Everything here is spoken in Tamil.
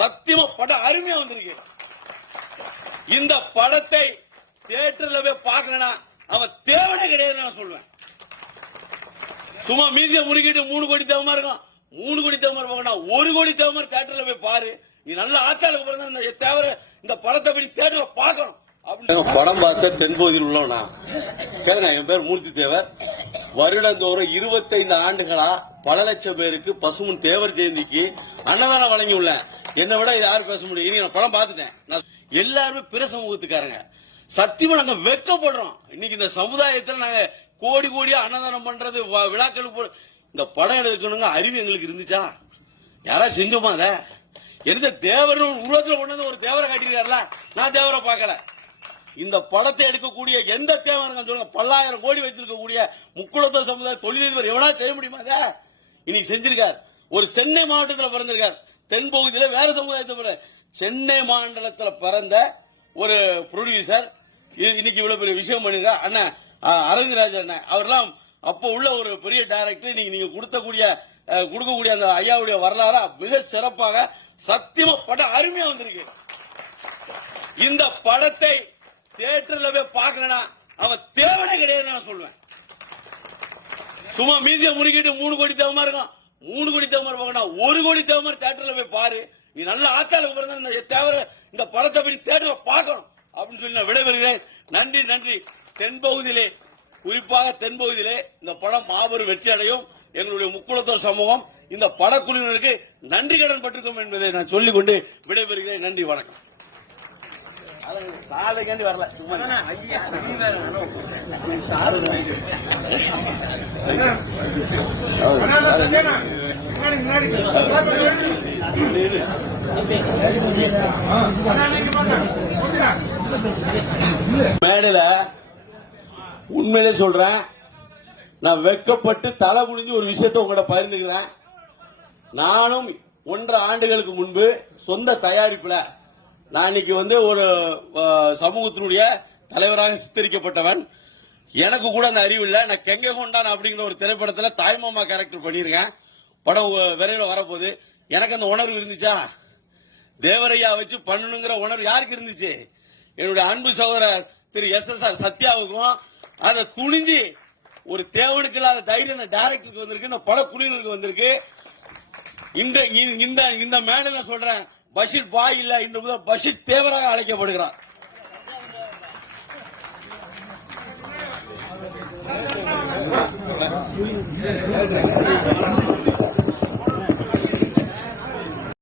சத்தியமா படம் அருமையா வந்திருக்கு. இந்த படத்தை தியேட்டர்ல போய் பார்க்கணும் அவன் தேவனே கிடையாது நான் சொல்லுவேன். சும்மா மியூசியம் முறுக்கிட்டு 3 கோடி தேவமா இருக்கும், 3 கோடி தேவமா பார்க்கணும், 1 கோடி தேவமா தியேட்டர்ல போய் பாரு. நீ நல்ல ஆட்சியாளருக்கு பிறந்த தேவர இந்த படத்தை போய் தியேட்டர்ல பார்க்கணும். படம் பார்த்த தென்பகுதியில் உள்ளவனா கேளுங்க. என் பேர் மூர்த்தி தேவர். வருடந்தோறும் 25 ஆண்டுகளா பல லட்சம் பேருக்கு பசுமன் தேவர் ஜெயந்திக்கு அன்னதானம் வழங்கி உள்ளேன். என்னை விட யாரும் பேச முடியும். நான் படம் பார்த்துட்டேன். எல்லாருமே பிற சமூகத்துக்காரங்க. சத்தியமா நாங்க வெட்கப்படுறோம். இன்னைக்கு இந்த சமுதாயத்தில் நாங்க கோடி கோடியா அன்னதானம் பண்றது விழாக்கள். இந்த படம் எடுக்கணுங்க அறிவு எங்களுக்கு இருந்துச்சா? யாராவது செஞ்சோமா? அத எந்த தேவர் உருவத்தில் கொண்டு வந்து ஒரு தேவரை காட்டிருக்காருல, நான் தேவரை பார்க்கல. இந்த படத்தை எடுக்கக்கூடிய எந்த தேவருங்க சொல்லுங்க. பல்லாயிரம் கோடி வச்சிருக்கக்கூடிய முக்குளத்தோர் சமுதாய தொழிலதிபர் எவனா செய்ய முடியுமா? இன்னைக்கு செஞ்சிருக்கார். ஒரு சென்னை மாவட்டத்தில் பிறந்திருக்கார். தென்பகுதியில் வேற சமுதாயத்தை சென்னை மாநிலத்தில் பிறந்த ஒரு ப்ரொடியூசர் இன்னைக்கு இவ்வளவு பெரிய விஷயம் பண்ணிருக்கார். அண்ணன் அரவிந்த்ராஜ் அண்ணன் அவரெல்லாம் அப்போ உள்ள ஒரு பெரிய டைரக்டர். நீங்க கொடுக்கக்கூடிய அந்த ஐயாவுடைய வரலாறு மிக சிறப்பாக சத்தியமா படம் அருமையா வந்திருக்கு. இந்த படத்தை தியேட்டர்ல போய் பார்க்கணும் அவன் தேவனே கிடையாது நான் சொல்லுவேன். சும்மா மியூசியம் முறுக்கிட்டு 3 கோடி தேவமா இருக்கும், 3 கோடி தேவமா பார்க்கணும், 1 கோடி தேவமா தியேட்டர்ல போய் பாரு. நீ நல்ல ஆட்சியாளருக்கு பிறந்த தேவர இந்த படத்தை போய் தியேட்டர்ல பார்க்கணும் அப்படின்னு சொல்லி நான் விடைபெறுகிறேன். நன்றி நன்றி. தென்பகுதியிலே குறிப்பாக தென்பகுதியிலே இந்த படம் மாபெரும் வெற்றி அடையும். எங்களுடைய முக்குளத்தோர் சமூகம் இந்த படக்குழுவினருக்கு நன்றி கடன் பட்டிருக்கும் என்பதை நான் சொல்லிக் கொண்டு விடைபெறுகிறேன். நன்றி, வணக்கம். சாலைக்காண்டி வரல, மேடையில உண்மையிலே சொல்றேன். நான் வெட்கப்பட்டு தலை குனிஞ்சு ஒரு விஷயத்தை உங்கள்கிட்ட பகிர்ந்துக்கிறேன். நானும் 1.5 ஆண்டுகளுக்கு முன்பு சொந்த தயாரிப்புல நான் இன்னைக்கு ஒரு சமூகத்தினுடைய தலைவராக சித்தரிக்கப்பட்டவன். எனக்கு கூட அந்த அறிவு இல்லை. நான் கெங்க கொண்டான் அப்படிங்கிற ஒரு திரைப்படத்தில் தாய்மாமா கேரக்டர் பண்ணியிருக்கேன். படம் விரைவில் வரப்போகுது. எனக்கு அந்த உணர்வு இருந்துச்சா? தேவரையா வச்சு பண்ணணுங்கிற உணர்வு யாருக்கு இருந்துச்சு? என்னுடைய அன்பு சகோதரர் திரு SSR சத்யாவுக்கும் அதை துணிஞ்சு ஒரு தேவனுக்கு இல்லாத தைரியம் டைரக்டருக்கு வந்திருக்கு, இந்த படக்குழுவினருக்கு வந்திருக்கு. இந்த மேடையில சொல்றேன், பஷீர் பாய் இல்ல, இந்த பஷீர் தேவராக அழைக்கப்படுகிறார்.